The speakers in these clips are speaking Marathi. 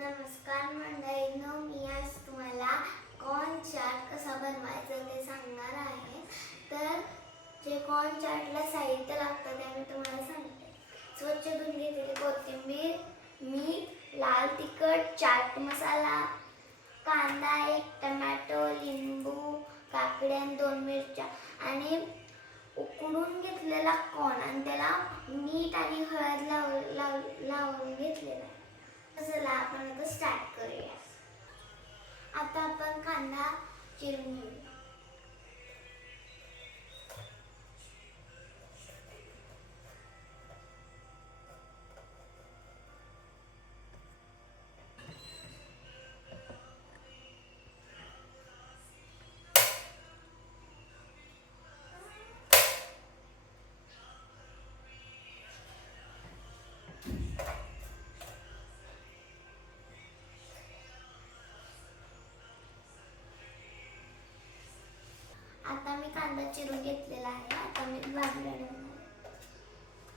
नमस्कार मंडळींनो, मी आज तुम्हाला कॉर्न चाट कसा बनवायचा ते सांगणार आहे. तर जे कॉर्न चाटला साहित्य लागतं ते मी तुम्हाला सांगते. स्वच्छ धुवून घेतलेली कोथिंबीर, मीठ, लाल तिखट, चाट मसाला, कांदा, एक टोमॅटो, लिंबू, काकड्या, 2 मिरच्या आणि उकडून घेतलेला कॉर्न आणि त्याला मीठ आणि हळद लावून घेतलेला आहे. चला आपण आता स्टार्ट करूया. आता आपण कांदा चिरून घेऊया. आता मी कांदा चिरून घेतलेला आहे. आता मी भाजून घेणार.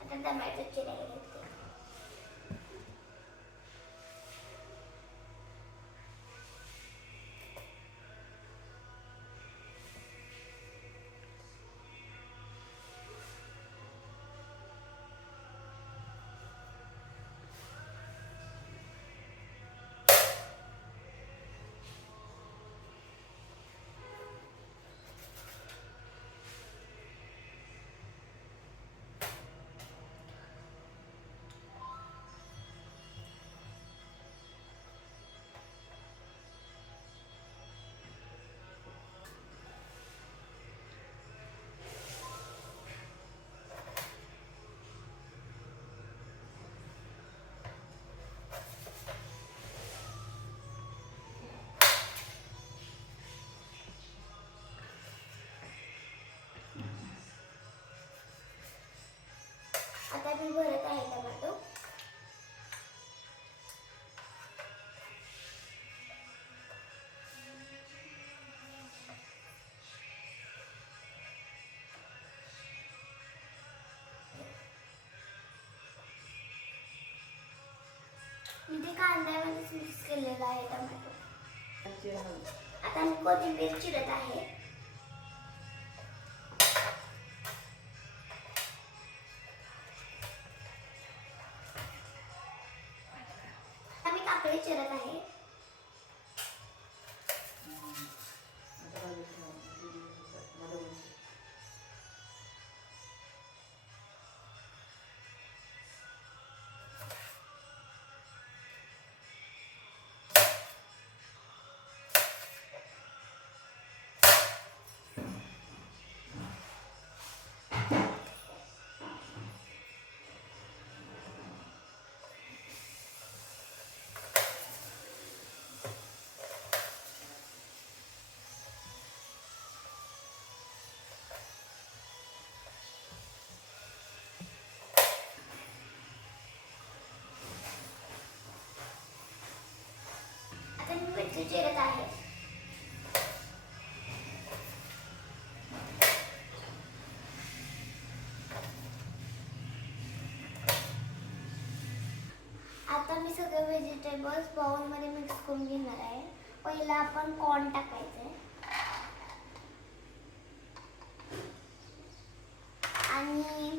आता टोमॅटो चिरायला घेते. आता मी भरत आहे टोमॅटो. मी ते कांद्यामध्येच मिक्स केलेला आहे टोमॅटो. आता मी कोथिंबीर चिरत आहे. मी काकडी चिरत आहे. आता मी मिरची चिरत आहे. आता मी सगळे व्हेजिटेबल्स बाउलमध्ये मिक्स करून घेणार आहे. पहिला आपण कॉर्न टाकायचे आणि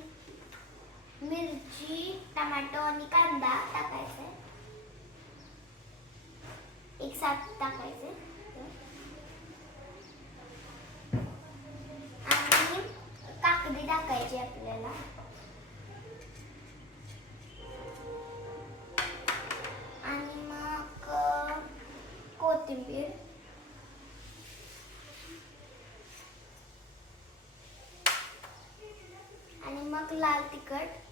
मिरची, टोमॅटो आणि कांदा टाकायचे. एक साथ टाकायचे आणि काकडी टाकायची आपल्याला. आणि मग कोथिंबीर आणि मग लाल तिखट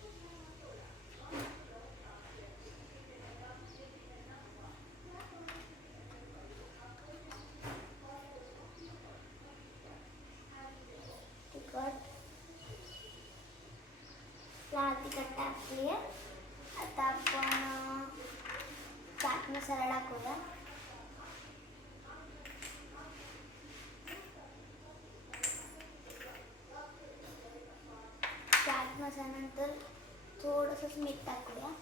लाल तिखट टाकली. आता आपण चाट मसाला टाकूया. चाट मसाल्यानंतर थोडंसं मीठ टाकूया.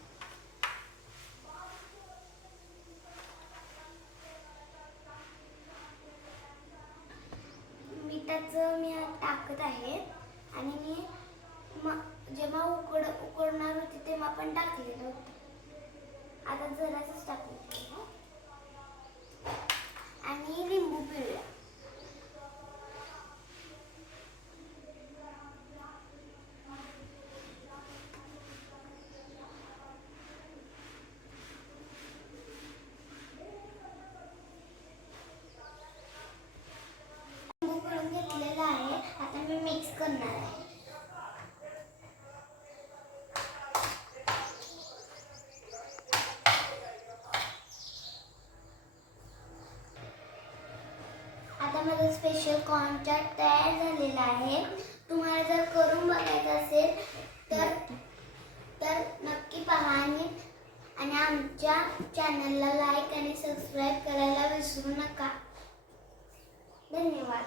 असं मी टाकत आहे आणि मी जेव्हा उकडणार होती तेव्हा पण टाकलेलं होतं. आता जरासंच टाकलेलं आहे आणि लिंबू पिळूया. लिंबू पिळून घेतलेला आहे. आता मी मिक्स करणार आहे. आता माझं स्पेशल कॉर्न चाट तयार झालेला आहे. तुम्हाला जर करून बघायचं असेल तर नक्की पहा आणि आमच्या चॅनलला लाईक आणि सबस्क्राईब करायला विसरू नका. धन्यवाद.